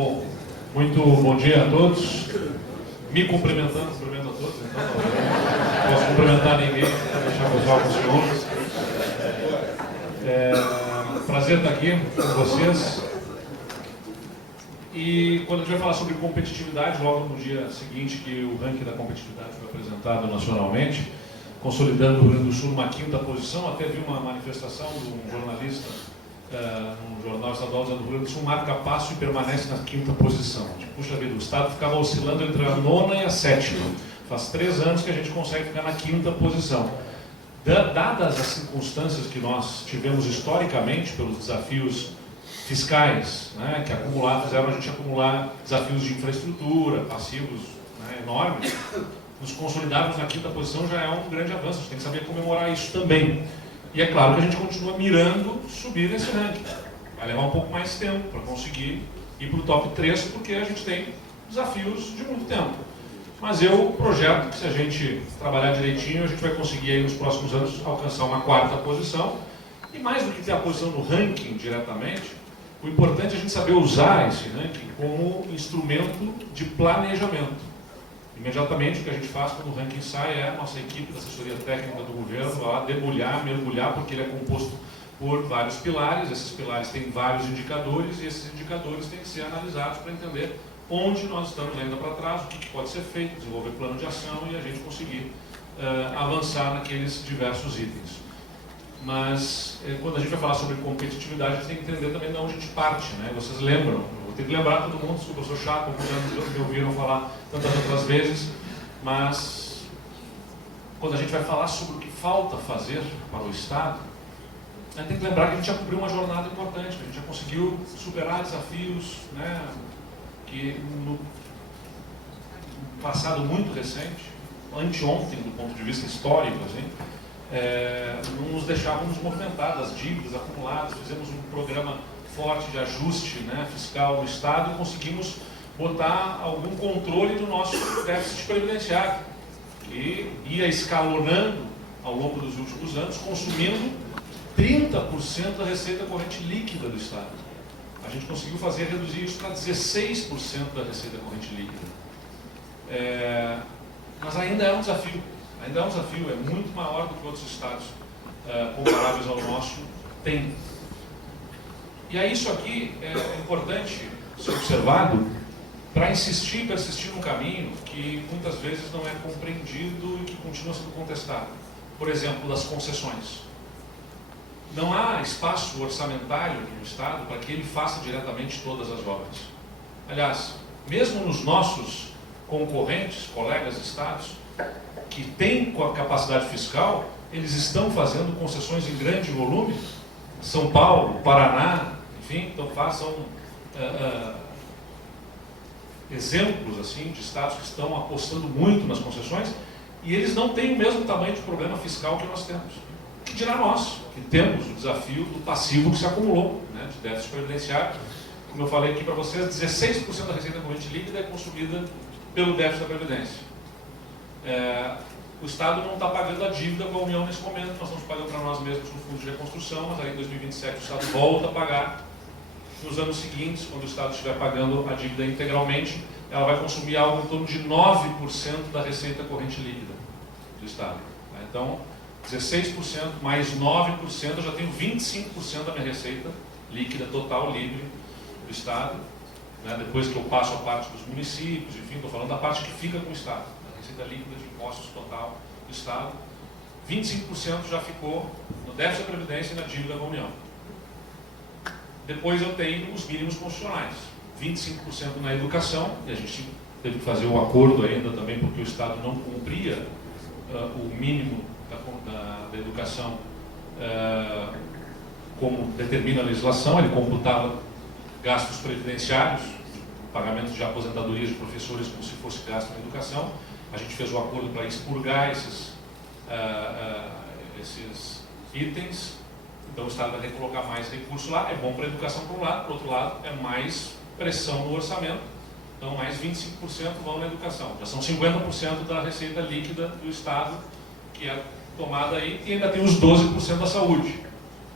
Bom, muito bom dia a todos. Me cumprimentando, cumprimento a todos, então não posso cumprimentar ninguém, vou deixar o visual com os senhores. Prazer estar aqui com vocês. E quando a gente vai falar sobre competitividade, logo no dia seguinte que o ranking da competitividade foi apresentado nacionalmente, consolidando o Rio Grande do Sul numa 5ª posição, até vi uma manifestação de um jornalista num jornal estadual dizendo que o Rio Grande do Sul marca passo e permanece na 5ª posição. Tipo, puxa vida, o Estado ficava oscilando entre a 9ª e a 7ª. Faz 3 anos que a gente consegue ficar na 5ª posição. Dadas as circunstâncias que nós tivemos historicamente pelos desafios fiscais, né, que fizeram a gente acumular desafios de infraestrutura, passivos, né, enormes, nos consolidarmos na 5ª posição já é um grande avanço, a gente tem que saber comemorar isso também. E é claro que a gente continua mirando subir nesse ranking. Vai levar um pouco mais tempo para conseguir ir para o top 3, porque a gente tem desafios de muito tempo. Mas eu projeto que se a gente trabalhar direitinho, a gente vai conseguir aí nos próximos anos alcançar uma 4ª posição. E mais do que ter a posição no ranking diretamente, o importante é a gente saber usar esse ranking como instrumento de planejamento. Imediatamente o que a gente faz quando o ranking sai é a nossa equipe da assessoria técnica do governo vai lá debulhar, mergulhar, porque ele é composto por vários pilares, esses pilares têm vários indicadores e esses indicadores têm que ser analisados para entender onde nós estamos ainda para trás, o que pode ser feito, desenvolver plano de ação e a gente conseguir avançar naqueles diversos itens. Mas quando a gente vai falar sobre competitividade, a gente tem que entender também de onde a gente parte, né? Vocês lembram, eu vou ter que lembrar todo mundo, desculpa, eu sou chato, alguns anos me ouviram falar tantas outras vezes, mas quando a gente vai falar sobre o que falta fazer para o Estado, a gente tem que lembrar que a gente já cobriu uma jornada importante, que a gente já conseguiu superar desafios, né, que no passado muito recente, anteontem do ponto de vista histórico, assim, não nos deixavam nos movimentar das dívidas acumuladas, fizemos um programa forte de ajuste, né, fiscal no Estado e conseguimos botar algum controle do nosso déficit previdenciário, que ia escalonando ao longo dos últimos anos, consumindo 30% da receita corrente líquida do Estado. A gente conseguiu reduzir isso para 16% da receita corrente líquida. Mas ainda é um desafio. Ainda é um desafio, é muito maior do que outros estados comparáveis ao nosso têm. E aí isso aqui é importante ser observado para insistir e persistir num caminho que muitas vezes não é compreendido e que continua sendo contestado. Por exemplo, das concessões. Não há espaço orçamentário no Estado para que ele faça diretamente todas as obras. Aliás, mesmo nos nossos concorrentes, colegas estados, que têm capacidade fiscal, eles estão fazendo concessões em grande volume. São Paulo, Paraná, enfim, então façam exemplos assim, de estados que estão apostando muito nas concessões e eles não têm o mesmo tamanho de problema fiscal que nós temos. Que dirá nós, que temos o desafio do passivo que se acumulou, né, de déficit previdenciário. Como eu falei aqui para vocês, 16% da receita corrente líquida é consumida pelo déficit da Previdência. O Estado não está pagando a dívida com a União nesse momento, nós estamos pagando para nós mesmos no Fundo de Reconstrução, mas aí em 2027 o Estado volta a pagar. Nos anos seguintes, quando o Estado estiver pagando a dívida integralmente, ela vai consumir algo em torno de 9% da receita corrente líquida do Estado. Então, 16% mais 9%, eu já tenho 25% da minha receita líquida total, livre do Estado, né, depois que eu passo a parte dos municípios, enfim, estou falando da parte que fica com o Estado. Receita líquida de impostos total do Estado, 25% já ficou no déficit da Previdência e na dívida da União. Depois eu tenho os mínimos constitucionais, 25% na educação, e a gente teve que fazer um acordo ainda também, porque o Estado não cumpria o mínimo da educação como determina a legislação, ele computava gastos previdenciários, pagamentos de aposentadorias de professores como se fosse gasto na educação. A gente fez um acordo para expurgar esses itens, então o Estado vai ter que colocar mais recurso lá, é bom para a educação por um lado, por outro lado é mais pressão no orçamento, então mais 25% vão na educação, já são 50% da receita líquida do Estado que é tomada aí, e ainda tem os 12% da saúde,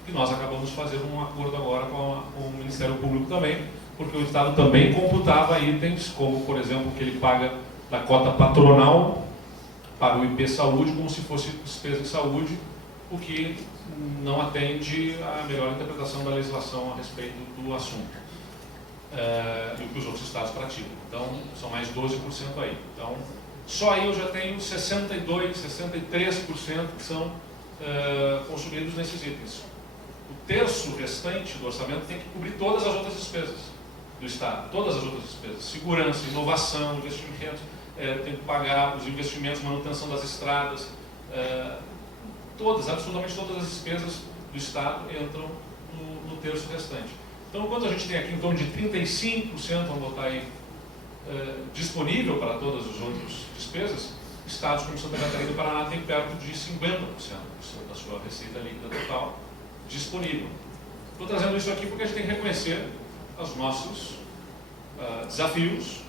que nós acabamos de fazer um acordo agora com o Ministério Público também, porque o Estado também computava itens, como, por exemplo, que ele paga da cota patronal para o IP Saúde, como se fosse despesa de saúde, o que não atende à melhor interpretação da legislação a respeito do assunto. E o que os outros estados praticam. Então, são mais 12% aí. Então, só aí eu já tenho 62%, 63% que são consumidos nesses itens. O terço restante do orçamento tem que cobrir todas as outras despesas do Estado, todas as outras despesas, segurança, inovação, investimentos, tem que pagar os investimentos, manutenção das estradas, absolutamente todas as despesas do Estado entram no terço restante. Então, quando a gente tem aqui em torno de 35%, vamos botar aí, disponível para todas as outras despesas, estados como Santa Catarina e Paraná têm perto de 50% da sua receita líquida total disponível. Estou trazendo isso aqui porque a gente tem que reconhecer os nossos desafios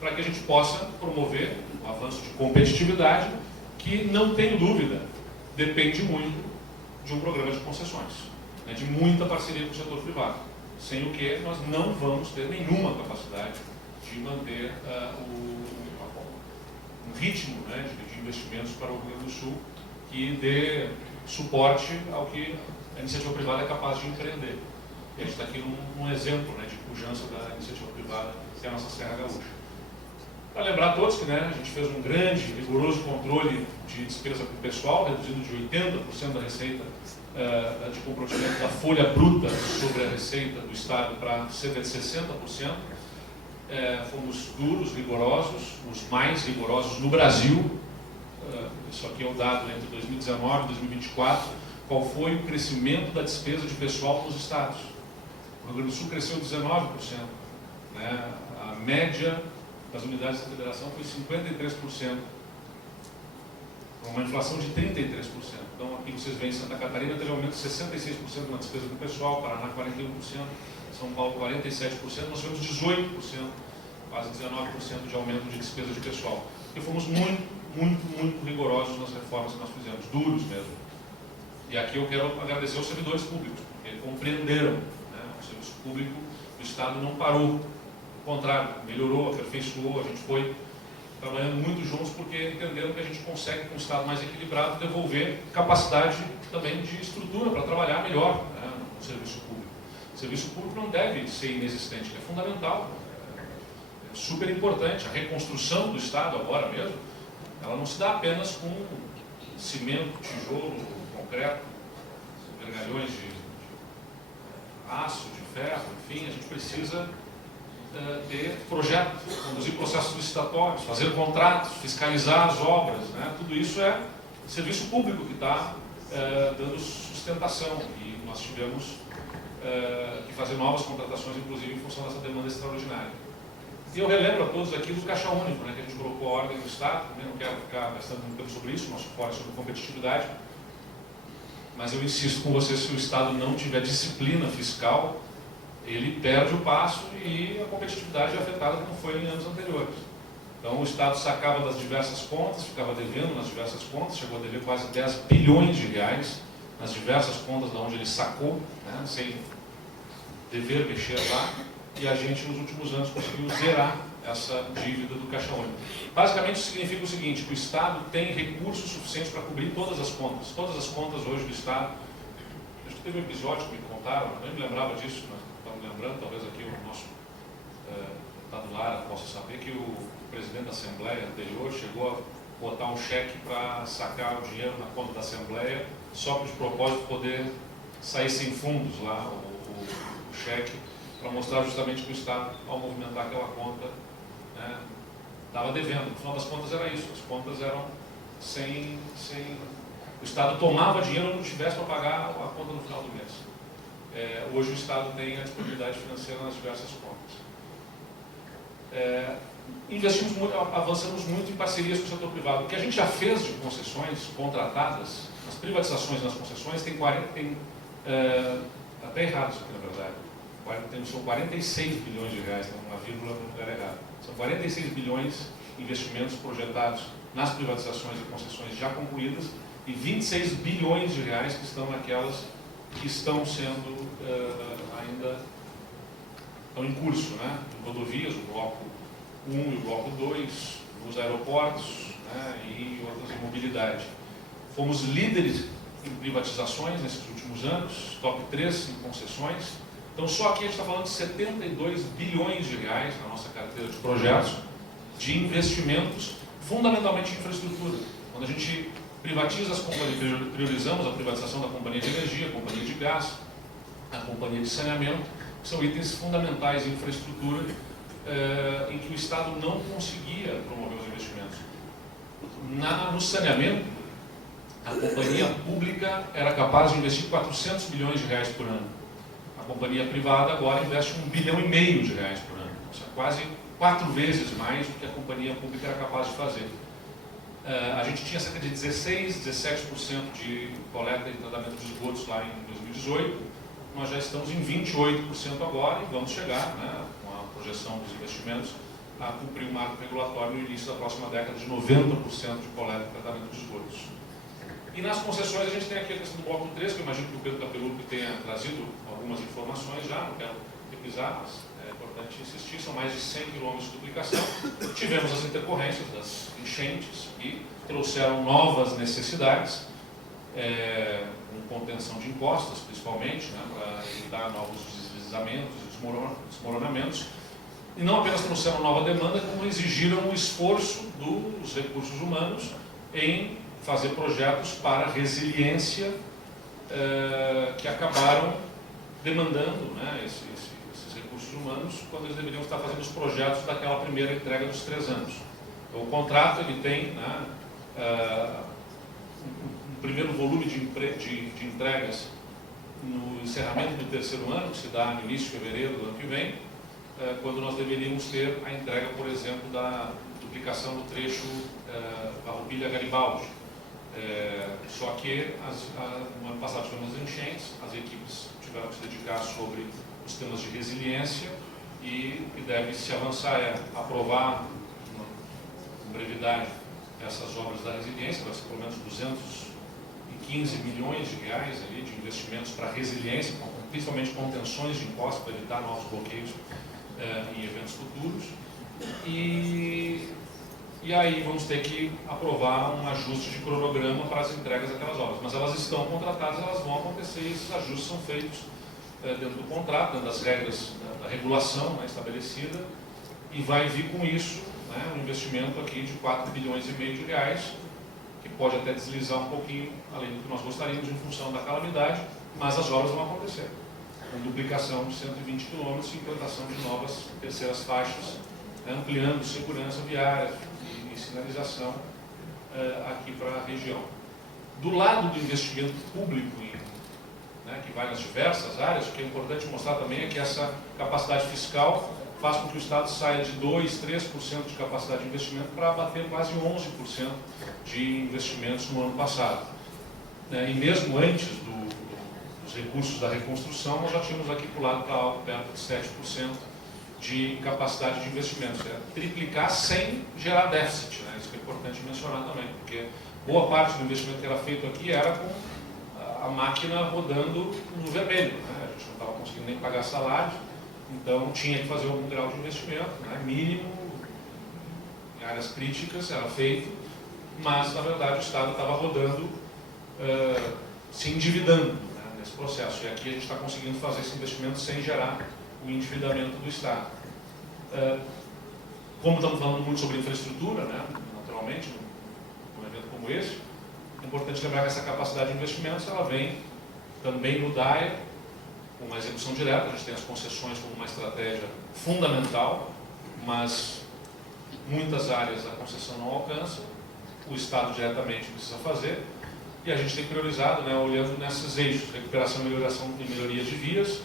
para que a gente possa promover o avanço de competitividade que, não tenho dúvida, depende muito de um programa de concessões, né, de muita parceria com o setor privado, sem o que nós não vamos ter nenhuma capacidade de manter um ritmo, né, de investimentos para o Rio Grande do Sul que dê suporte ao que a iniciativa privada é capaz de empreender. E a gente está aqui num exemplo, né, de pujança da iniciativa privada, que é a nossa Serra Gaúcha. Para lembrar a todos que, né, a gente fez um grande, rigoroso controle de despesa com o pessoal, reduzindo de 80% da receita de comprometimento da folha bruta sobre a receita do Estado para cerca de 60%. Fomos duros, rigorosos, os mais rigorosos no Brasil. Isso aqui é o dado entre 2019 e 2024. Qual foi o crescimento da despesa de pessoal nos estados? O Rio Grande do Sul cresceu 19%. Né? A média das unidades da federação foi 53%. Uma inflação de 33%. Então, aqui vocês veem, Santa Catarina teve aumento de 66% na despesa do pessoal, Paraná 41%, São Paulo 47%, nós tivemos 18%, quase 19% de aumento de despesa de pessoal. Porque fomos muito rigorosos nas reformas que nós fizemos, duros mesmo. E aqui eu quero agradecer aos servidores públicos, porque eles compreenderam, né? O serviço público do Estado não parou, ao contrário, melhorou, aperfeiçoou, a gente foi trabalhando muito juntos porque entenderam que a gente consegue, com um Estado mais equilibrado, devolver capacidade também de estrutura para trabalhar melhor, né, no serviço público. O serviço público não deve ser inexistente, é fundamental, é super importante. A reconstrução do Estado agora mesmo, ela não se dá apenas com cimento, tijolo, concreto, vergalhões de aço, de ferro, enfim, a gente precisa ter projetos, conduzir processos licitatórios, fazer contratos, fiscalizar as obras, né? Tudo isso é serviço público que está dando sustentação, e nós tivemos que fazer novas contratações, inclusive em função dessa demanda extraordinária. E eu relembro a todos aqui do Caixa Único, né, que a gente colocou a ordem do Estado. Eu não quero ficar gastando muito tempo sobre isso, nosso fórum é sobre competitividade, mas eu insisto com vocês, se o Estado não tiver disciplina fiscal, ele perde o passo e a competitividade é afetada como foi em anos anteriores. Então o Estado sacava das diversas contas, ficava devendo nas diversas contas, chegou a dever quase 10 bilhões de reais nas diversas contas de onde ele sacou, né, sem dever mexer lá, e a gente nos últimos anos conseguiu zerar essa dívida do Caixa Único. Basicamente isso significa o seguinte, que o Estado tem recursos suficientes para cobrir todas as contas. Todas as contas hoje do Estado. Acho que teve um episódio que me contaram, eu nem me lembrava disso, mas estamos lembrando, talvez aqui o nosso deputado Lara possa saber que o presidente da Assembleia anterior chegou a botar um cheque para sacar o dinheiro na conta da Assembleia, só de propósito poder sair sem fundos lá, o cheque, para mostrar justamente que o Estado, ao movimentar aquela conta, né, estava devendo. No final das contas era isso, as contas eram sem... O Estado tomava dinheiro onde tivesse para pagar a conta no final do mês. Hoje o Estado tem a disponibilidade financeira nas diversas contas. Investimos muito, avançamos muito em parcerias com o setor privado. O que a gente já fez de concessões contratadas, as privatizações nas concessões, tem até errado isso aqui na verdade, são 46 bilhões de reais, então uma vírgula no lugar errado. São 46 bilhões de investimentos projetados nas privatizações e concessões já concluídas e 26 bilhões de reais que estão naquelas que estão sendo ainda estão em curso, né? Rodovias, o bloco 1 e o bloco 2, os aeroportos, né? E outras em mobilidade. Fomos líderes em privatizações nesses últimos anos, top 3 em concessões. Então, só aqui a gente está falando de 72 bilhões de reais na nossa carteira de projetos de investimentos, fundamentalmente em infraestrutura. Quando a gente privatiza as companhias, priorizamos a privatização da companhia de energia, a companhia de gás, a companhia de saneamento, que são itens fundamentais em infraestrutura, em que o Estado não conseguia promover os investimentos. No saneamento, a companhia pública era capaz de investir 400 bilhões de reais por ano. A companhia privada agora investe 1,5 bilhão de reais por ano, ou seja, quase 4 vezes mais do que a companhia pública era capaz de fazer. A gente tinha cerca de 16, 17% de coleta e tratamento de esgotos lá em 2018, nós já estamos em 28% agora e vamos chegar, né, com a projeção dos investimentos, a cumprir o marco regulatório no início da próxima década de 90% de coleta e tratamento de esgotos. E nas concessões a gente tem aqui a questão do bloco 3, que eu imagino que o Pedro Capelucci tenha trazido algumas informações já, não quero repisar, mas é importante insistir, são mais de 100 quilômetros de duplicação. Tivemos as intercorrências das enchentes que trouxeram novas necessidades, com contenção de encostas, principalmente, né, para evitar novos deslizamentos e desmoronamentos. E não apenas trouxeram nova demanda, como exigiram o esforço dos recursos humanos em fazer projetos para resiliência, que acabaram demandando, né, esses recursos humanos quando eles deveriam estar fazendo os projetos daquela primeira entrega dos 3 anos. Então, o contrato ele tem, né, um primeiro volume de entregas no encerramento do 3º ano, que se dá no início de fevereiro do ano que vem, quando nós deveríamos ter a entrega, por exemplo, da duplicação do trecho Farroupilha-Garibaldi. Só que no ano passado tivemos as enchentes, as equipes tiveram que se dedicar sobre os temas de resiliência e o que deve se avançar é aprovar com brevidade essas obras da resiliência, vai ser pelo menos 215 milhões de reais ali de investimentos para resiliência, principalmente contenções de encostas para evitar novos bloqueios em eventos futuros. E aí vamos ter que aprovar um ajuste de cronograma para as entregas daquelas obras. Mas elas estão contratadas, elas vão acontecer e esses ajustes são feitos dentro do contrato, dentro das regras da regulação, né, estabelecida, e vai vir com isso, né, um investimento aqui de 4,5 bilhões de reais, que pode até deslizar um pouquinho, além do que nós gostaríamos, em função da calamidade, mas as obras vão acontecer. Com duplicação de 120 quilômetros e implantação de novas terceiras faixas, né, ampliando segurança viária e sinalização aqui para a região. Do lado do investimento público, né, que vai nas diversas áreas, o que é importante mostrar também é que essa capacidade fiscal faz com que o Estado saia de 2, 3% de capacidade de investimento para bater quase 11% de investimentos no ano passado. E mesmo antes dos recursos da reconstrução, nós já tínhamos aqui pulado para algo perto de 7% de capacidade de investimentos. Triplicar sem gerar déficit, né? Isso que é importante mencionar também, porque boa parte do investimento que era feito aqui era com a máquina rodando no vermelho, né? A gente não estava conseguindo nem pagar salários, então tinha que fazer algum grau de investimento, né? Mínimo, em áreas críticas era feito, mas na verdade o Estado estava rodando, se endividando, né, nesse processo. E aqui a gente está conseguindo fazer esse investimento sem gerar o endividamento do Estado. Como estamos falando muito sobre infraestrutura, né, naturalmente, num evento como esse, é importante lembrar que essa capacidade de investimentos ela vem também no DAE, com uma execução direta. A gente tem as concessões como uma estratégia fundamental, mas muitas áreas a concessão não alcança, o Estado diretamente precisa fazer, e a gente tem priorizado, né, olhando nesses eixos, recuperação e melhoria de vias.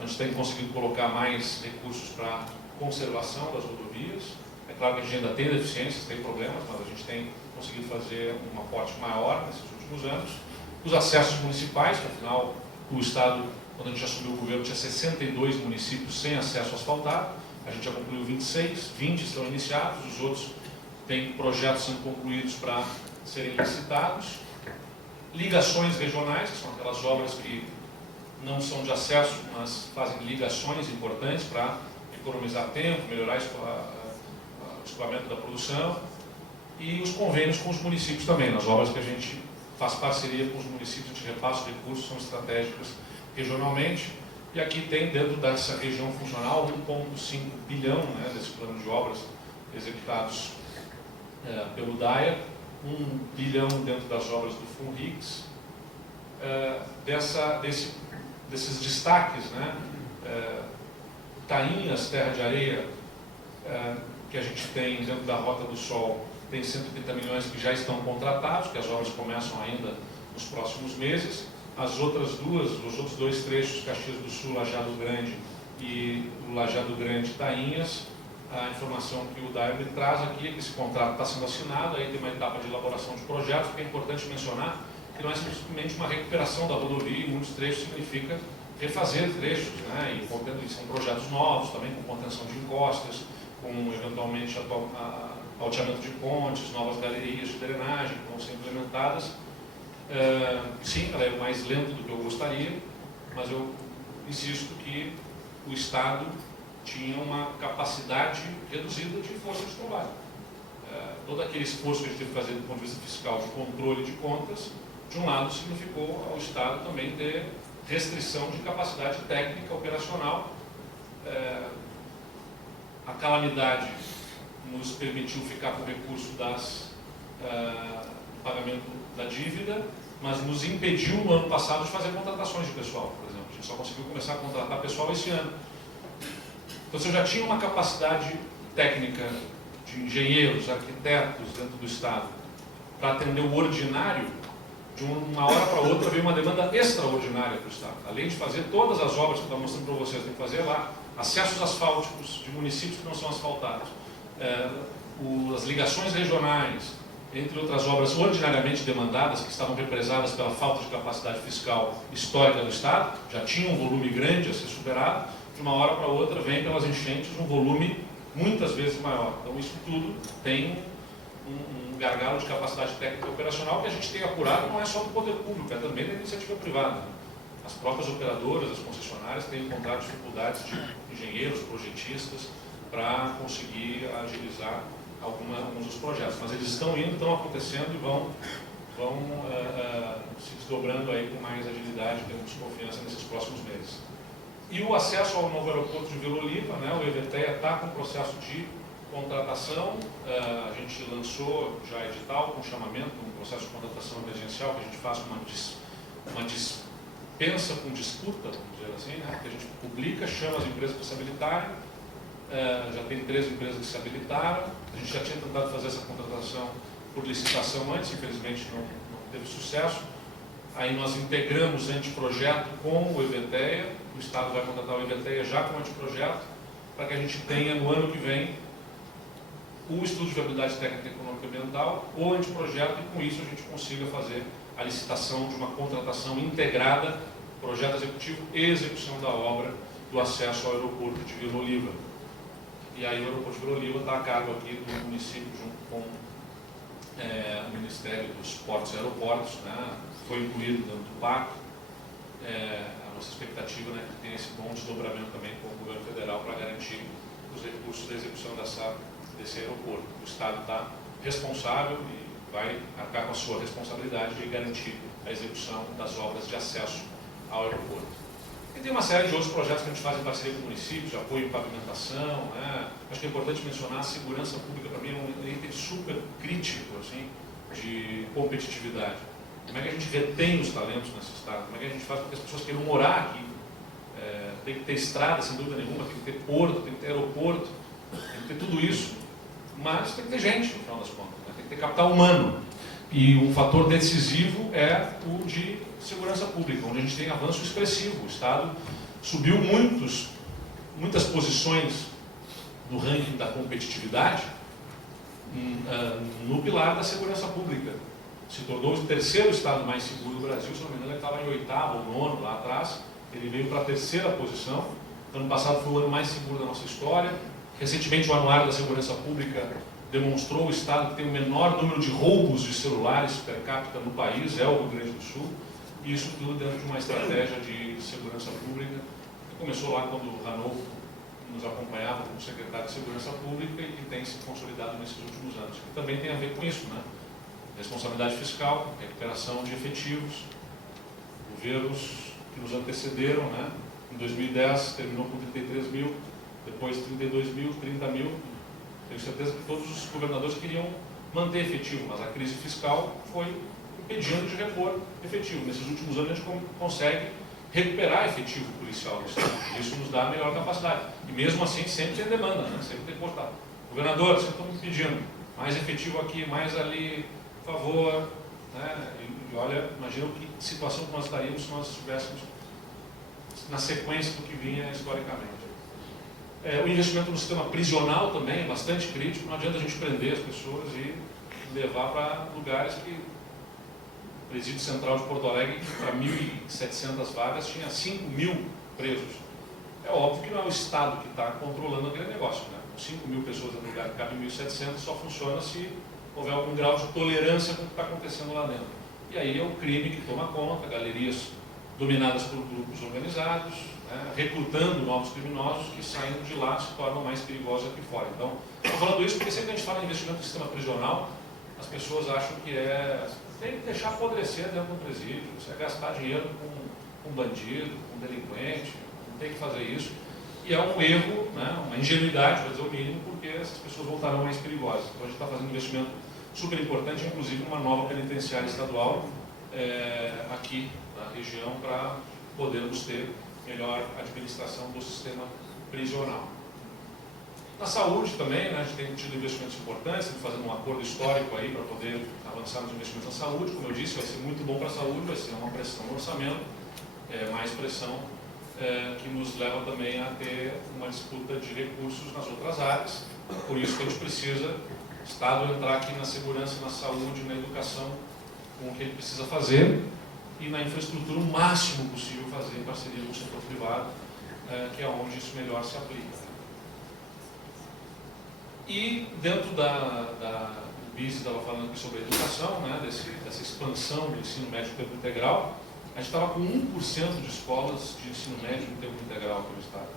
A gente tem conseguido colocar mais recursos para conservação das rodovias. É claro que a gente ainda tem deficiências, tem problemas, mas a gente tem conseguido fazer um aporte maior nesses últimos anos. Os acessos municipais, que afinal o Estado, quando a gente assumiu o governo, tinha 62 municípios sem acesso asfaltado. A gente já concluiu 26, 20 estão iniciados, os outros têm projetos sendo concluídos para serem licitados. Ligações regionais, que são aquelas obras que não são de acesso, mas fazem ligações importantes para economizar tempo, melhorar o escoamento da produção, e os convênios com os municípios também. Nas obras que a gente faz parceria com os municípios, a gente repassa os recursos, são estratégicas regionalmente, e aqui tem dentro dessa região funcional 1,5 bilhão, né, desse plano de obras executados pelo DAER, 1 bilhão dentro das obras do FUNRICS, desses destaques, né, Tainhas, Terra de Areia, que a gente tem dentro da Rota do Sol, tem 130 milhões que já estão contratados, que as obras começam ainda nos próximos meses. Os outros dois trechos, Caxias do Sul, Lajeado Grande e o Lajeado Grande, Tainhas, a informação que o DAER me traz aqui é que esse contrato está sendo assinado, aí tem uma etapa de elaboração de projetos, que é importante mencionar que não é simplesmente uma recuperação da rodovia, em muitos trechos significa refazer trechos, né? E são projetos novos, também com contenção de encostas, com eventualmente alteamento de pontes, novas galerias de drenagem que vão ser implementadas. Sim, ela é mais lenta do que eu gostaria, mas eu insisto que o Estado tinha uma capacidade reduzida de força de trabalho. Todo aquele esforço que a gente teve que fazer do ponto de vista fiscal, de controle de contas, de um lado significou ao Estado também ter restrição de capacidade técnica operacional. A calamidade nos permitiu ficar com o recurso do pagamento da dívida, mas nos impediu no ano passado de fazer contratações de pessoal, por exemplo. A gente só conseguiu começar a contratar pessoal esse ano. Então, se eu já tinha uma capacidade técnica de engenheiros, arquitetos dentro do Estado para atender o ordinário, de uma hora para outra veio uma demanda extraordinária para o Estado. Além de fazer todas as obras que eu estou mostrando para vocês, tem que fazer lá acessos asfálticos de municípios que não são asfaltados, as ligações regionais, entre outras obras ordinariamente demandadas, que estavam represadas pela falta de capacidade fiscal histórica do Estado, já tinha um volume grande a ser superado, de uma hora para outra vem pelas enchentes um volume muitas vezes maior. Então isso tudo tem um gargalo de capacidade técnica e operacional que a gente tem apurado, não é só do poder público, é também da iniciativa privada. As próprias operadoras, as concessionárias têm encontrado dificuldades de engenheiros, projetistas, para conseguir agilizar alguns dos projetos. Mas eles estão indo, estão acontecendo e vão se desdobrando aí com mais agilidade, temos confiança nesses próximos meses. E o acesso ao novo aeroporto de Vila Oliva, né, o EVTEA está com processo de contratação, a gente lançou já edital com chamamento, um processo de contratação emergencial que a gente faz com uma dispensa com disputa, vamos dizer assim, né, que a gente publica, chama as empresas para se habilitarem, já tem 3 empresas que se habilitaram, a gente já tinha tentado fazer essa contratação por licitação antes, infelizmente não teve sucesso. Aí nós integramos anteprojeto com o EVTEA, o Estado vai contratar o EVTEA já com anteprojeto, para que a gente tenha no ano que vem o estudo de viabilidade técnica, econômica e ambiental, o anteprojeto, e com isso a gente consiga fazer a licitação de uma contratação integrada, projeto executivo e execução da obra do acesso ao aeroporto de Vila Oliva. E aí o aeroporto de Vila Oliva está a cargo aqui do município, junto com o Ministério dos Portos e Aeroportos, né? Foi incluído dentro do pacto. A nossa expectativa, né, que tem esse bom desdobramento também com o governo federal para garantir os recursos da execução desse aeroporto. O Estado está responsável e vai arcar com a sua responsabilidade de garantir a execução das obras de acesso ao aeroporto. E tem uma série de outros projetos que a gente faz em parceria com municípios, de apoio em pavimentação, né? Acho que é importante mencionar a segurança pública, para mim é um item super crítico, assim, de competitividade. Como é que a gente retém os talentos nesse estado? Como é que a gente faz com que as pessoas queiram morar aqui? Tem que ter estrada, sem dúvida nenhuma, tem que ter porto, tem que ter aeroporto, tem que ter tudo isso, mas tem que ter gente, no final das contas, né? Tem que ter capital humano. E um fator decisivo é o de segurança pública, onde a gente tem avanço expressivo. O Estado subiu muitas posições no ranking da competitividade no pilar da segurança pública. Se tornou o 3º estado mais seguro do Brasil, se não me engano, ele estava em 8º ou 9º lá atrás, ele veio para a 3ª posição. Ano passado foi o ano mais seguro da nossa história. Recentemente o Anuário da Segurança Pública demonstrou o estado que tem o menor número de roubos de celulares per capita no país, é o Rio Grande do Sul. E isso tudo dentro de uma estratégia de segurança pública, que começou lá quando o Ranolfo nos acompanhava como secretário de Segurança Pública e que tem se consolidado nesses últimos anos. Que também tem a ver com isso, né? Responsabilidade fiscal, recuperação de efetivos, governos que nos antecederam, né? Em 2010 terminou com 33 mil, depois 32 mil, 30 mil. Tenho certeza que todos os governadores queriam manter efetivo, mas a crise fiscal foi impedindo de repor efetivo. Nesses últimos anos a gente consegue recuperar efetivo policial no Estado. Isso nos dá a melhor capacidade. E mesmo assim sempre tem demanda, né? Sempre tem que cortar. Governador, vocês estão me pedindo mais efetivo aqui, mais ali, por favor. Né? E olha, imagina que situação que nós estaríamos se nós estivéssemos na sequência do que vinha historicamente. O investimento no sistema prisional também é bastante crítico. Não adianta a gente prender as pessoas e levar para lugares que o Presídio Central de Porto Alegre, para 1.700 vagas, tinha 5 mil presos. É óbvio que não é o Estado que está controlando aquele negócio, né? 5 mil pessoas no lugar que cabe 1.700 só funciona se houver algum grau de tolerância com o que está acontecendo lá dentro. E aí é o crime que toma conta, galerias dominadas por grupos organizados, né, recrutando novos criminosos que saindo de lá se tornam mais perigosos aqui fora. Então, estou falando isso porque sempre que a gente fala em investimento no sistema prisional, as pessoas acham que tem que deixar apodrecer dentro do presídio, você gastar dinheiro com bandido, com delinquente, não tem que fazer isso. E é um erro, né, uma ingenuidade, para dizer o mínimo, porque essas pessoas voltarão mais perigosas. Então a gente está fazendo um investimento super importante, inclusive numa nova penitenciária estadual aqui na região, para podermos ter melhor administração do sistema prisional. Na saúde também, né, a gente tem tido investimentos importantes, estamos fazendo um acordo histórico aí para poder avançar nos investimentos na saúde. Como eu disse, vai ser muito bom para a saúde, vai ser uma pressão no orçamento, mais pressão, que nos leva também a ter uma disputa de recursos nas outras áreas. Por isso que a gente precisa, o Estado, entrar aqui na segurança, na saúde, na educação, com o que ele precisa fazer, e na infraestrutura o máximo possível fazer em parceria com o setor privado, que é onde isso melhor se aplica. E dentro do BIS, estava falando aqui sobre a educação, né, dessa expansão do ensino médio em tempo integral, a gente estava com 1% de escolas de ensino médio em tempo integral aqui no Estado.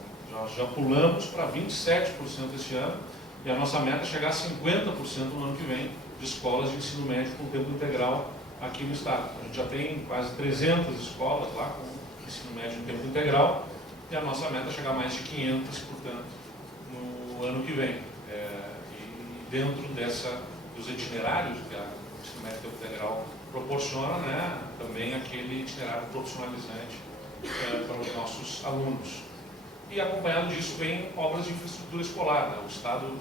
Já pulamos para 27% este ano, e a nossa meta é chegar a 50% no ano que vem de escolas de ensino médio com tempo integral aqui no Estado. A gente já tem quase 300 escolas lá com ensino médio em tempo integral, e a nossa meta é chegar a mais de 500, portanto, no ano que vem. E dentro dos itinerários que a ensino médio em tempo integral proporciona, né, também aquele itinerário profissionalizante para os nossos alunos. E acompanhado disso vem obras de infraestrutura escolar, né? O Estado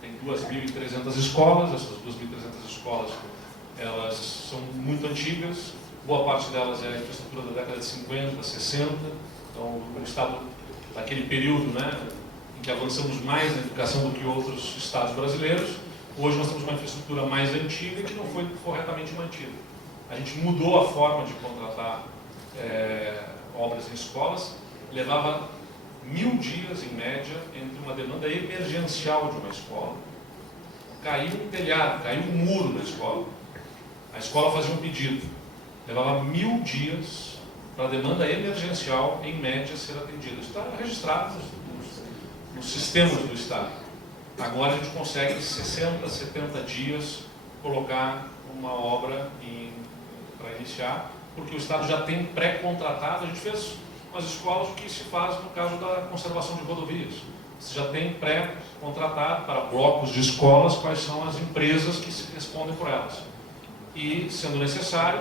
tem 2.300 escolas, essas 2.300 escolas elas são muito antigas, boa parte delas é a infraestrutura da década de 50, 60, então o Estado, naquele período, né, em que avançamos mais na educação do que outros estados brasileiros, hoje nós temos uma infraestrutura mais antiga que não foi corretamente mantida. A gente mudou a forma de contratar obras em escolas, levava 1000 dias em média entre uma demanda emergencial de uma escola, caiu um telhado, caiu um muro da escola, a escola fazia um pedido, levava 1000 dias para a demanda emergencial em média ser atendida. Isso está registrado nos sistemas do Estado. Agora a gente consegue 60, 70 dias colocar uma obra para iniciar, porque o Estado já tem pré-contratado. A gente fez umas escolas o que se faz no caso da conservação de rodovias. Você já tem pré-contratado para blocos de escolas quais são as empresas que se respondem por elas. E, sendo necessário,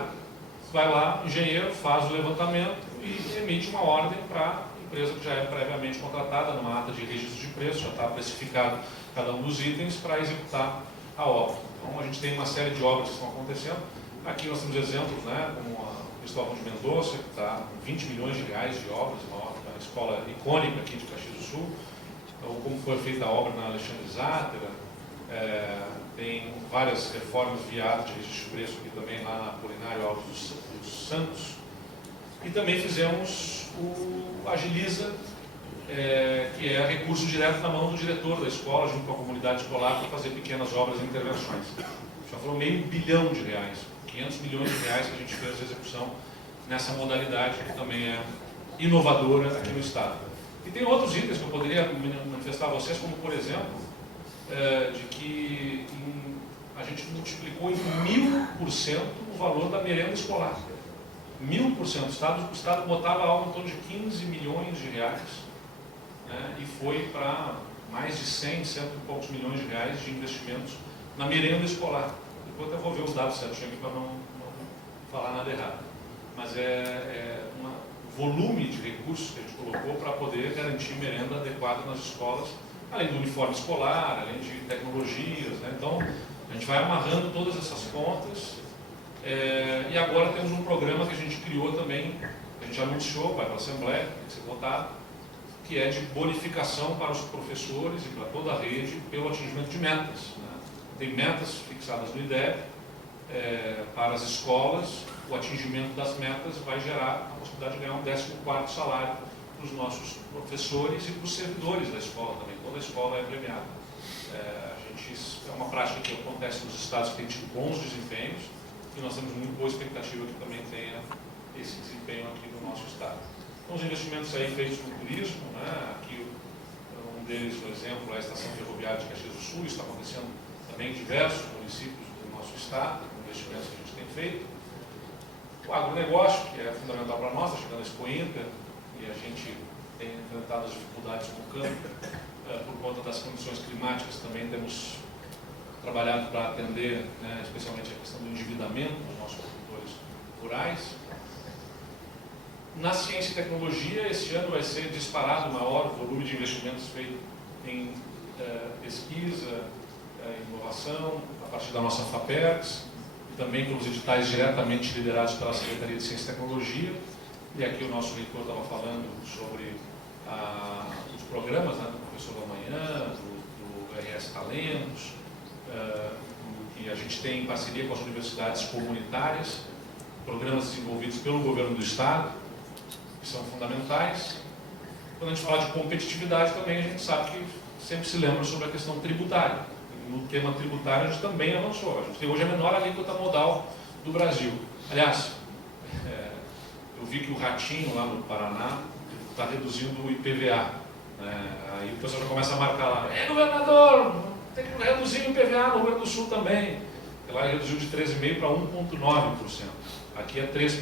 vai lá, engenheiro, faz o levantamento e emite uma ordem para a empresa que já é previamente contratada, numa ata de registro de preço, já está precificado cada um dos itens para executar a obra. Então a gente tem uma série de obras que estão acontecendo. Aqui nós temos exemplos, né, como a Cristóvão de Mendonça, que está com 20 milhões de reais de obras, uma escola icônica aqui de Caxias do Sul. Então, como foi feita a obra na Alexandre Zátera, tem várias reformas via ata de registro de preço aqui também, lá na Apolinário Alves dos Santos. E também fizemos o Agiliza, que é recurso direto na mão do diretor da escola, junto com a comunidade escolar, para fazer pequenas obras e intervenções. Já foram R$500 milhões, 500 milhões de reais que a gente fez de execução nessa modalidade que também é inovadora aqui no Estado. E tem outros itens que eu poderia manifestar a vocês, como por exemplo, de que a gente multiplicou em 1000% o valor da merenda escolar. 1000%. O Estado botava algo em torno de 15 milhões de reais, né, e foi para mais de 100 e poucos milhões de reais de investimentos na merenda escolar. Depois eu vou ver os dados certinho aqui para não falar nada errado. Mas um volume de recursos que a gente colocou para poder garantir merenda adequada nas escolas, além do uniforme escolar, além de tecnologias, né? Então, a gente vai amarrando todas essas pontas. E agora temos um programa que a gente criou também, que a gente anunciou, vai para a Assembleia, tem que ser votado, que é de bonificação para os professores e para toda a rede pelo atingimento de metas, né? Tem metas fixadas no IDEB para as escolas. O atingimento das metas vai gerar a possibilidade de ganhar um 14º salário para os nossos professores e para os servidores da escola também. Toda a escola é premiada. É uma prática que acontece nos estados que têm tido bons desempenhos, e nós temos muito boa expectativa que também tenha esse desempenho aqui no nosso estado. Então, os investimentos aí feitos no turismo, né? Aqui um deles, por exemplo, é a estação ferroviária de Caxias do Sul. Está acontecendo também em diversos municípios do nosso estado, investimentos que a gente tem feito. O agronegócio, que é fundamental para nós, está chegando a Expo Inter, e a gente tem enfrentado as dificuldades no campo por conta das condições climáticas. Também temos trabalhado para atender, né, especialmente a questão do endividamento dos nossos produtores rurais. Na ciência e tecnologia, esse ano vai ser disparado o maior volume de investimentos feito em pesquisa, inovação, a partir da nossa FAPERGS, também pelos editais diretamente liderados pela Secretaria de Ciência e Tecnologia. E aqui o nosso reitor estava falando sobre os programas, né, do Professor da Manhã, do RS Talentos, que a gente tem em parceria com as universidades comunitárias, programas desenvolvidos pelo governo do Estado, que são fundamentais. Quando a gente fala de competitividade também, a gente sabe que sempre se lembra sobre a questão tributária. No tema tributário a gente também avançou. A gente tem hoje a menor alíquota modal do Brasil. Aliás, eu vi que o Ratinho lá no Paraná está reduzindo o IPVA. Aí o pessoal já começa a marcar lá: governador, tem que reduzir o IPVA no Rio Grande do Sul também. Porque lá ele reduziu de 13,5% para 1,9%. Aqui é 3%.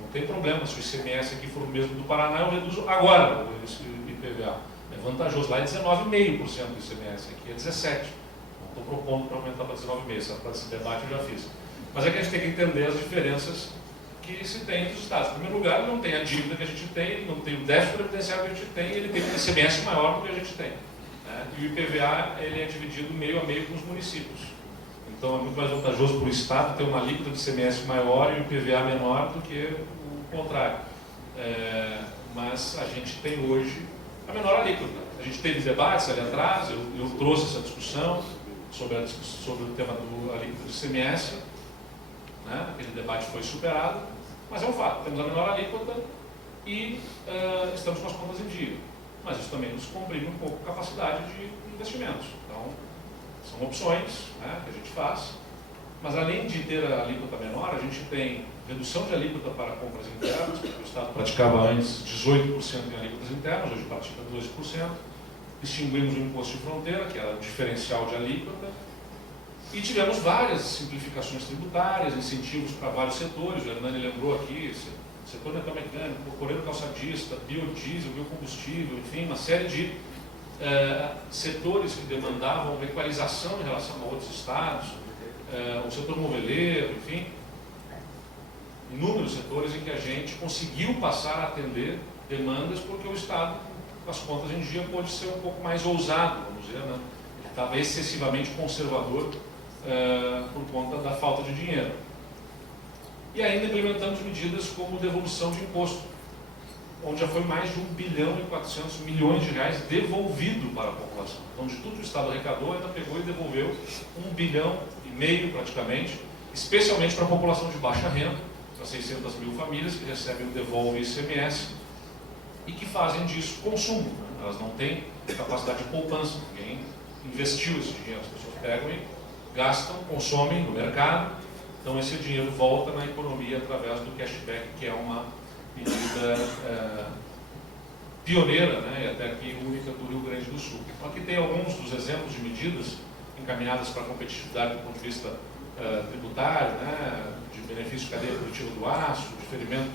Não tem problema, se o ICMS aqui for o mesmo do Paraná, eu reduzo agora o IPVA. É vantajoso. Lá é 19,5% do ICMS, aqui é 17%. Estou propondo para aumentar para 19,5%, para esse debate eu já fiz. Mas é que a gente tem que entender as diferenças que se tem entre os estados. Em primeiro lugar, ele não tem a dívida que a gente tem, não tem o déficit previdenciário que a gente tem, ele tem um ICMS maior do que a gente tem, né? E o IPVA ele é dividido meio a meio com os municípios. Então é muito mais vantajoso para o estado ter uma alíquota de ICMS maior e o IPVA menor do que o contrário. Mas a gente tem hoje a menor alíquota. A gente teve debates ali atrás, eu trouxe essa discussão sobre o tema do alíquota do ICMS, né? Aquele debate foi superado, mas é um fato, temos a menor alíquota e estamos com as contas em dia. Mas isso também nos comprime um pouco a capacidade de investimentos. Então, são opções, né, que a gente faz, mas além de ter a alíquota menor, a gente tem redução de alíquota para compras internas, porque o Estado praticava antes 18% em alíquotas internas, hoje pratica 12%. Extinguimos o imposto de fronteira, que era o diferencial de alíquota, e tivemos várias simplificações tributárias, incentivos para vários setores. O Hernani lembrou aqui, setor metalmecânico, cocoreiro calçadista, biodiesel, biocombustível, enfim, uma série de setores que demandavam equalização em relação a outros estados, o setor moveleiro, enfim, inúmeros setores em que a gente conseguiu passar a atender demandas porque o Estado, com as contas em dia, pôde ser um pouco mais ousado, vamos dizer, né? Ele estava excessivamente conservador por conta da falta de dinheiro. E ainda implementamos medidas como devolução de imposto, onde já foi mais de 1 bilhão e 400 milhões de reais devolvido para a população. Então, de tudo que o Estado arrecadou, ainda pegou e devolveu 1,5 bilhão praticamente, especialmente para a população de baixa renda, para 600 mil famílias que recebem o devolve ICMS e que fazem disso consumo, né? Elas não têm capacidade de poupança, ninguém investiu esse dinheiro, as pessoas pegam e gastam, consomem no mercado Então esse dinheiro volta na economia através do cashback, que é uma medida pioneira, né, e até aqui única do Rio Grande do Sul. Então, aqui tem alguns dos exemplos de medidas encaminhadas para a competitividade do ponto de vista tributário, né, de benefício de cadeia produtiva do aço, diferimento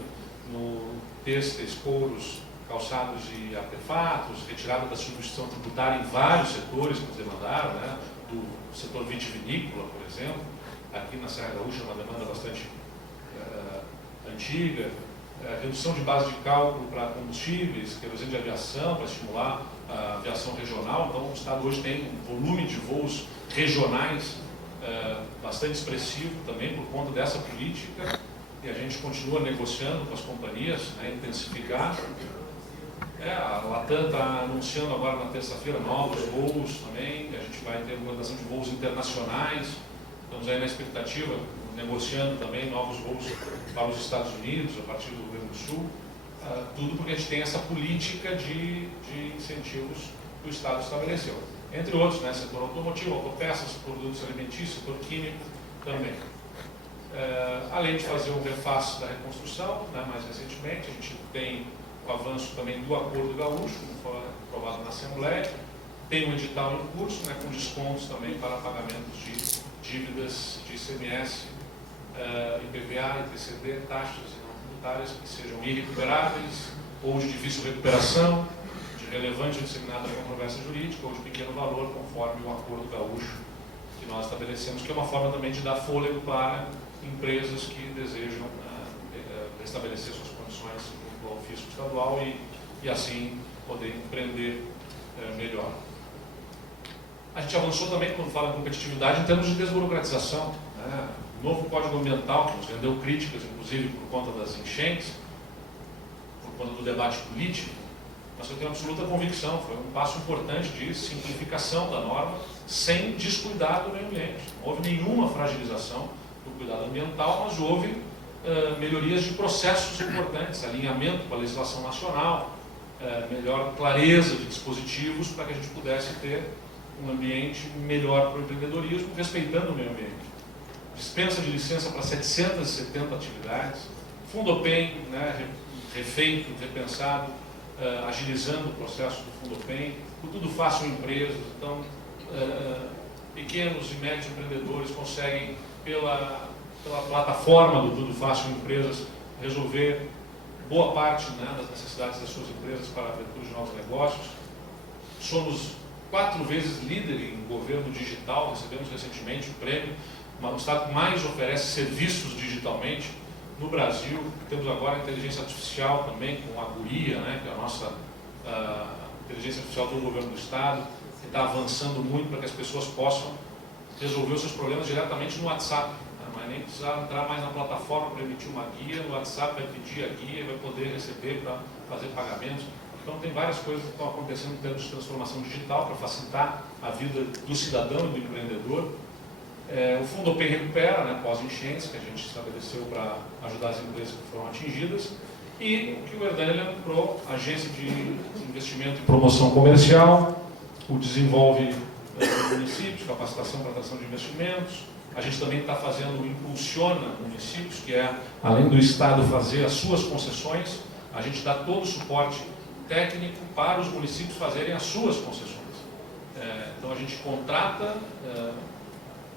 no têxteis, couros, calçados e artefatos, retirada da substituição tributária em vários setores que nos demandaram, né, do setor vitivinícola, por exemplo. Aqui na Serra Gaúcha, uma demanda bastante antiga. Redução de base de cálculo para combustíveis, querosene de aviação, para estimular a aviação regional. Então, o Estado hoje tem um volume de voos regionais bastante expressivo também por conta dessa política, e a gente continua negociando com as companhias, né, intensificar. A Latam está anunciando agora na terça-feira novos voos também, a gente vai ter implantação de voos internacionais, estamos aí na expectativa, negociando também novos voos para os Estados Unidos, a partir do Rio Grande do Sul, tudo porque a gente tem essa política de incentivos que o Estado estabeleceu. Entre outros, né, setor automotivo, autopeças, produtos alimentícios, setor químico também. Além de fazer um refaço da reconstrução, né, mais recentemente, a gente tem o avanço também do Acordo Gaúcho, que foi aprovado na Assembleia, tem um edital em curso, né, com descontos também para pagamentos de dívidas de ICMS, IPVA, ITCD, taxas não tributárias que sejam irrecuperáveis ou de difícil recuperação, de relevante ou disseminada controvérsia jurídica ou de pequeno valor, conforme o Acordo Gaúcho que nós estabelecemos, que é uma forma também de dar fôlego para empresas que desejam restabelecer suas condições junto ao fisco estadual e assim poder empreender melhor. A gente avançou também, quando fala em competitividade, em termos de desburocratização, né? O novo Código Ambiental, que nos rendeu críticas, inclusive por conta das enchentes, por conta do debate político, mas eu tenho absoluta convicção, foi um passo importante de simplificação da norma, sem descuidar do meio ambiente. Não houve nenhuma fragilização do cuidado ambiental, mas houve melhorias de processos importantes, alinhamento com a legislação nacional, melhor clareza de dispositivos para que a gente pudesse ter um ambiente melhor para o empreendedorismo, respeitando o meio ambiente. Dispensa de licença para 770 atividades, Fundopem, né, refeito, repensado, agilizando o processo do Fundopem, o Tudo Fácil Empresas. Então, pequenos e médios empreendedores conseguem, pela plataforma do Tudo Fácil Empresas, resolver boa parte, né, das necessidades das suas empresas para a abertura de novos negócios. Somos 4 vezes líder em governo digital, recebemos recentemente o prêmio, o Estado que mais oferece serviços digitalmente no Brasil. Temos agora a inteligência artificial também, com a Guria, né, que é a nossa inteligência artificial do governo do Estado, que está avançando muito para que as pessoas possam resolver os seus problemas diretamente no WhatsApp. Não vai nem precisar entrar mais na plataforma para emitir uma guia, no WhatsApp vai pedir a guia e vai poder receber para fazer pagamentos. Então tem várias coisas que estão acontecendo em termos de transformação digital para facilitar a vida do cidadão e do empreendedor. O Fundopem Recupera, né, pós-enchentes, que a gente estabeleceu para ajudar as empresas que foram atingidas, e o que o Herdani lembrou, Agência de Investimento e Promoção Comercial, o Desenvolve Municípios, capacitação para atração de investimentos. A gente também está fazendo o Impulsiona Municípios, que é, além do Estado fazer as suas concessões, a gente dá todo o suporte técnico para os municípios fazerem as suas concessões. Então a gente contrata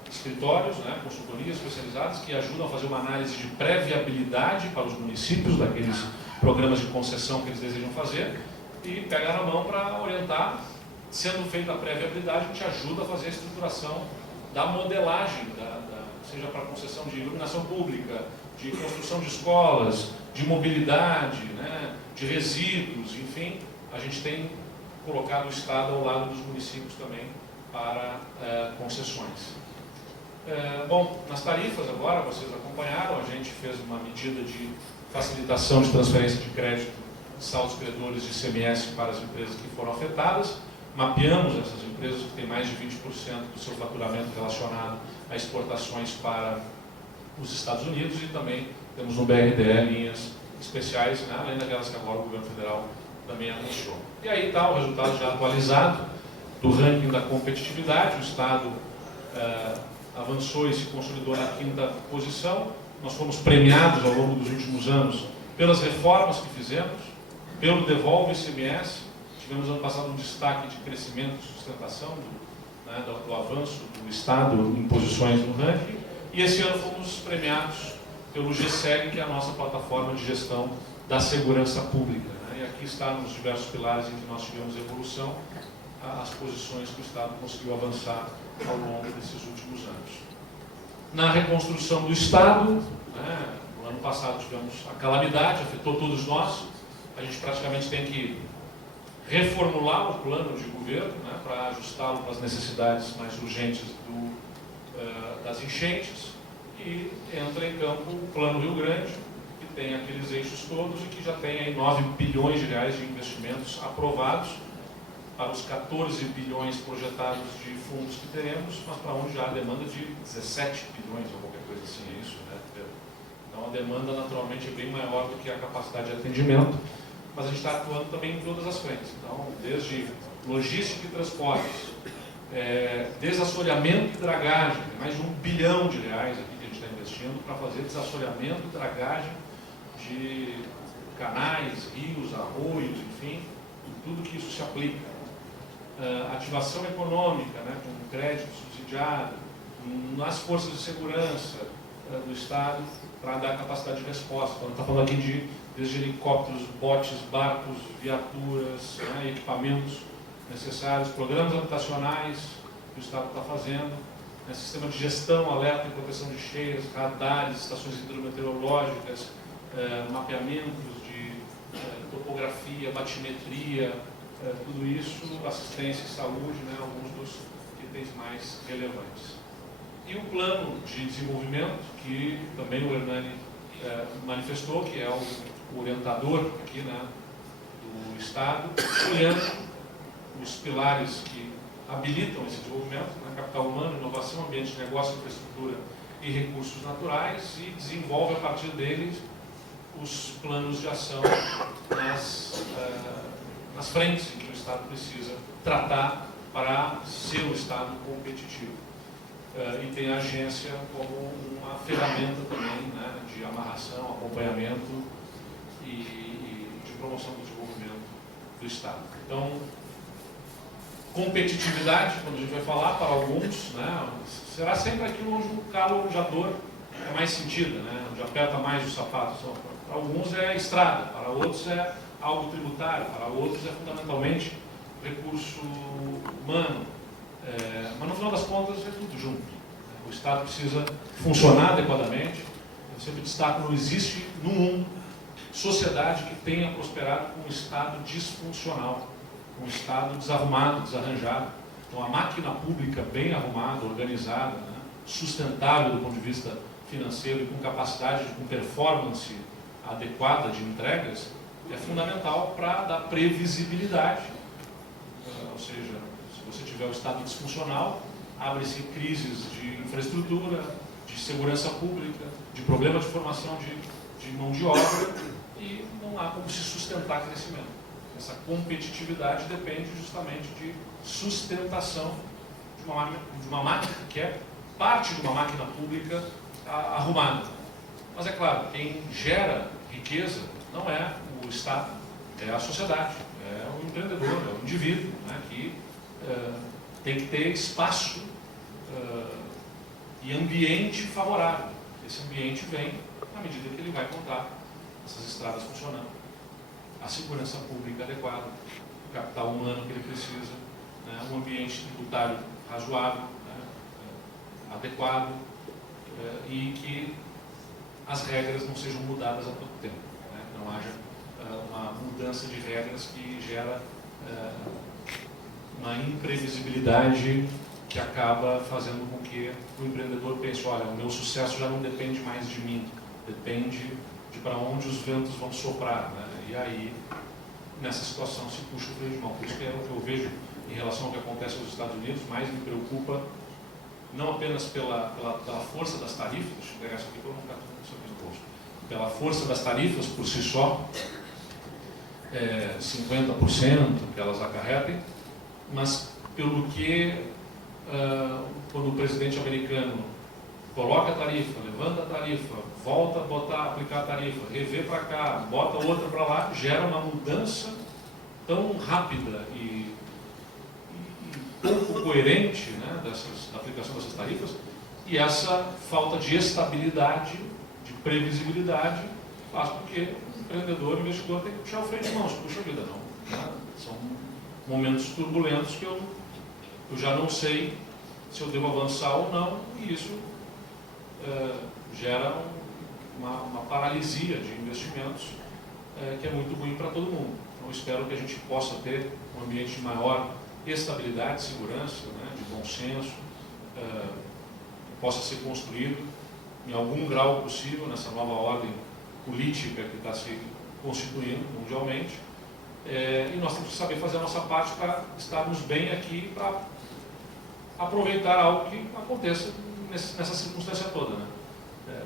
escritórios, né, consultorias especializadas que ajudam a fazer uma análise de pré-viabilidade para os municípios daqueles programas de concessão que eles desejam fazer e pegar na mão para orientar. Sendo feita a pré-viabilidade, a gente ajuda a fazer a estruturação da modelagem, seja para concessão de iluminação pública, de construção de escolas, de mobilidade, né, de resíduos, enfim, a gente tem colocado o Estado ao lado dos municípios também para concessões. Bom, nas tarifas agora, vocês acompanharam, a gente fez uma medida de facilitação de transferência de crédito de saldos credores de ICMS para as empresas que foram afetadas. Mapeamos essas empresas que têm mais de 20% do seu faturamento relacionado a exportações para os Estados Unidos e também temos no BRDE linhas especiais, né, além daquelas que agora o governo federal também anunciou. E aí está o resultado já atualizado do ranking da competitividade. O Estado avançou e se consolidou na 5ª posição. Nós fomos premiados ao longo dos últimos anos pelas reformas que fizemos, pelo Devolve ICMS. Tivemos ano passado um destaque de crescimento e sustentação do avanço do Estado em posições no ranking. E esse ano fomos premiados pelo GSEG, que é a nossa plataforma de gestão da segurança pública. E aqui está nos diversos pilares em que nós tivemos evolução, as posições que o Estado conseguiu avançar ao longo desses últimos anos. Na reconstrução do Estado, no ano passado tivemos a calamidade, afetou todos nós. A gente praticamente tem que reformular o plano de governo, para ajustá-lo para as necessidades mais urgentes das enchentes, e entra em campo o Plano Rio Grande, que tem aqueles eixos todos e que já tem aí 9 bilhões de reais de investimentos aprovados para os 14 bilhões projetados de fundos que teremos, mas para onde já há demanda de 17 bilhões ou qualquer coisa assim, é isso, né? Então a demanda naturalmente é bem maior do que a capacidade de atendimento, mas a gente está atuando também em todas as frentes. Então, desde logística e transportes, desassoreamento e dragagem, mais de 1 bilhão de reais aqui que a gente está investindo para fazer desassoreamento e dragagem de canais, rios, arroios, enfim, tudo que isso se aplica. Ativação econômica, com crédito subsidiado, nas forças de segurança do Estado, para dar capacidade de resposta. Então, está falando aqui desde helicópteros, botes, barcos, viaturas, equipamentos necessários, programas habitacionais que o Estado está fazendo, sistema de gestão, alerta e proteção de cheias, radares, estações hidrometeorológicas, mapeamentos de topografia, batimetria, tudo isso, assistência e saúde, alguns dos itens mais relevantes. E o plano de desenvolvimento, que também o Hernani manifestou, que é o orientador aqui do Estado, olhando os pilares que habilitam esse desenvolvimento, capital humano, inovação, ambiente de negócio, infraestrutura e recursos naturais, e desenvolve a partir deles os planos de ação nas frentes em que o Estado precisa tratar para ser um Estado competitivo. E tem a agência como uma ferramenta também de amarração, acompanhamento e de promoção do desenvolvimento do Estado. Então, competitividade, quando a gente vai falar para alguns, será sempre aquilo onde o calo alojador é mais sentido, onde aperta mais os sapatos. Para alguns é estrada, para outros é algo tributário, para outros é fundamentalmente recurso humano. Mas no final das contas é tudo junto. O Estado precisa funcionar adequadamente. Eu sempre destaco, não existe no mundo sociedade que tenha prosperado com um Estado disfuncional, um Estado desarrumado, desarranjado. Então a máquina pública bem arrumada, organizada, sustentável do ponto de vista financeiro e com capacidade, com performance adequada de entregas, é fundamental para dar previsibilidade. Ou seja, se você tiver o Estado disfuncional, abre-se crises de infraestrutura, de segurança pública, de problema de formação de mão de obra, e não há como se sustentar crescimento. Essa competitividade depende justamente de sustentação de uma máquina que é parte de uma máquina pública arrumada. Mas é claro, quem gera riqueza não é o Estado, é a sociedade, é o empreendedor, é o indivíduo, que tem que ter espaço e ambiente favorável. Esse ambiente vem na medida que ele vai contar essas estradas funcionando, a segurança pública adequada, o capital humano que ele precisa, um ambiente tributário razoável, adequado, e que as regras não sejam mudadas a todo tempo, não haja uma mudança de regras que gera uma imprevisibilidade que acaba fazendo com que o empreendedor pense, olha, o meu sucesso já não depende mais de mim, depende de para onde os ventos vão soprar, e aí, nessa situação, se puxa o freio de mão. Por isso que é o que eu vejo em relação ao que acontece nos Estados Unidos, mais me preocupa, não apenas pela força das tarifas, deixa eu pegar isso aqui para não ficar tudo no bolso, pela força das tarifas por si só, 50% que elas acarretem, mas pelo que quando o presidente americano coloca a tarifa, levanta a tarifa, volta a aplicar a tarifa, revê para cá, bota outra para lá, gera uma mudança tão rápida e pouco coerente, né, da aplicação dessas tarifas, e essa falta de estabilidade, de previsibilidade, faz com que o empreendedor, o investidor, tenha que puxar o freio de mãos. Puxa vida, não. Né? São momentos turbulentos que eu já não sei se eu devo avançar ou não, e isso gera uma paralisia de investimentos que é muito ruim para todo mundo. Então, espero que a gente possa ter um ambiente de maior estabilidade, segurança, né, de bom senso, possa ser construído em algum grau possível nessa nova ordem política que está se constituindo mundialmente, e nós temos que saber fazer a nossa parte para estarmos bem aqui, para aproveitar algo que aconteça nessa circunstância toda, né?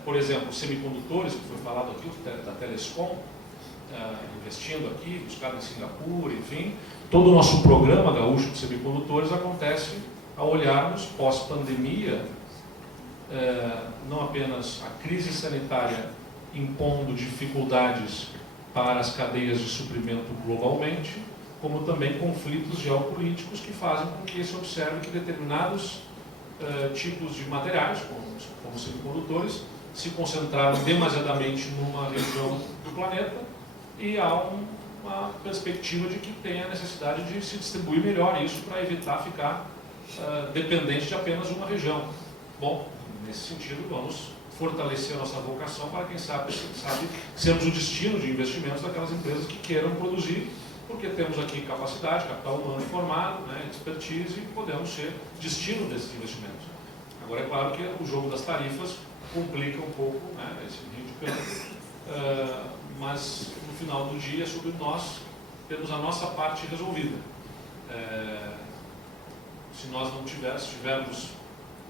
Por exemplo, semicondutores, que foi falado aqui, da Telescom, investindo aqui, buscado em Singapura, enfim. Todo o nosso programa gaúcho de semicondutores acontece ao olharmos, pós-pandemia, não apenas a crise sanitária impondo dificuldades para as cadeias de suprimento globalmente, como também conflitos geopolíticos que fazem com que se observe que determinados tipos de materiais, como semicondutores, se concentraram demasiadamente numa região do planeta, e há uma perspectiva de que tem a necessidade de se distribuir melhor isso para evitar ficar dependente de apenas uma região. Bom, nesse sentido, vamos fortalecer a nossa vocação para, quem sabe sermos o destino de investimentos daquelas empresas que queiram produzir, porque temos aqui capacidade, capital humano formado, né, expertise, e podemos ser destino desses investimentos. Agora, é claro que o jogo das tarifas complica um pouco, né, esse rio de campo, mas no final do dia, sobre nós, temos a nossa parte resolvida. Se nós não tivermos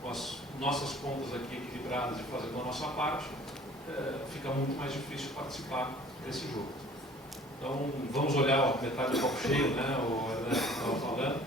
com as nossas contas aqui equilibradas e fazendo a nossa parte, fica muito mais difícil participar desse jogo. Então, vamos olhar a metade do copo cheio, né, o Ernesto estava falando.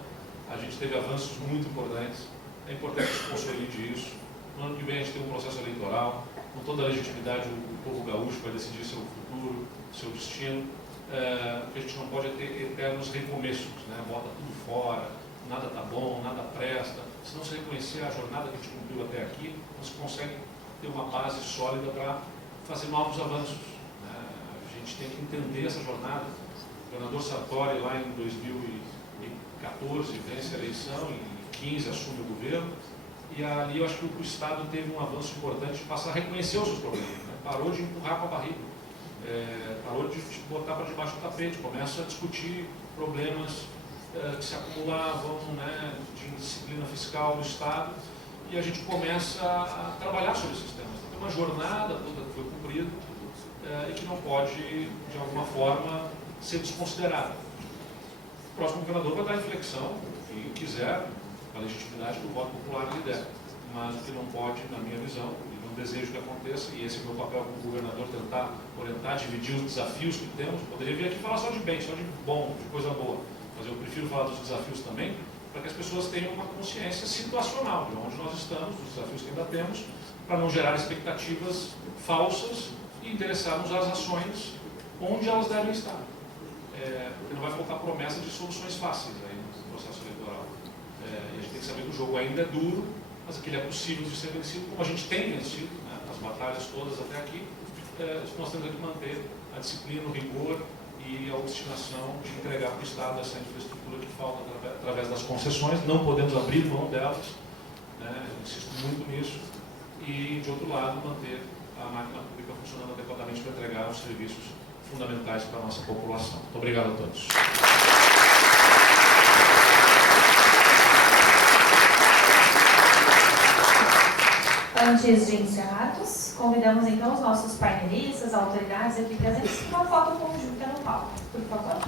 A gente teve avanços muito importantes. É importante que se consolide isso. No ano que vem a gente tem um processo eleitoral. Com toda a legitimidade, o povo gaúcho vai decidir seu futuro, seu destino. O que a gente não pode é ter eternos recomeços, né? Bota tudo fora, nada está bom, nada presta. Se não se reconhecer a jornada que a gente cumpriu até aqui, não se consegue ter uma base sólida para fazer novos avanços. A gente tem que entender essa jornada. O governador Sartori, lá em 2014, vence a eleição, em 2015 assume o governo, e ali eu acho que o Estado teve um avanço importante de passar a reconhecer os seus problemas, né? Parou de empurrar com a barriga, parou de botar para debaixo do tapete, começa a discutir problemas que se acumulavam, né, de indisciplina fiscal do Estado, e a gente começa a trabalhar sobre esses temas. Então, tem uma jornada toda que foi cumprida, e que não pode, de alguma forma, ser desconsiderada. O próximo governador vai dar inflexão, quem quiser, a legitimidade que o voto popular lhe der. Mas o que não pode, na minha visão, e não desejo que aconteça, e esse é o meu papel como governador, tentar orientar, dividir os desafios que temos. Poderia vir aqui falar só de bem, só de bom, de coisa boa, mas eu prefiro falar dos desafios também, para que as pessoas tenham uma consciência situacional de onde nós estamos, dos desafios que ainda temos, para não gerar expectativas falsas e endereçarmos as ações onde elas devem estar. Porque não vai faltar promessa de soluções fáceis aí no processo eleitoral. E a gente tem que saber que o jogo ainda é duro, mas que ele é possível de ser vencido, como a gente tem vencido, né, as batalhas todas até aqui. Nós temos que manter a disciplina, o rigor e a obstinação de entregar para o Estado essa infraestrutura que falta através das concessões. Não podemos abrir mão delas, né, eu insisto muito nisso. E, de outro lado, manter a máquina pública funcionando adequadamente para entregar os serviços fundamentais para a nossa população. Muito obrigado a todos. Antes de encerrarmos, convidamos então os nossos painelistas, autoridades aqui presentes para uma foto conjunta no palco, por favor.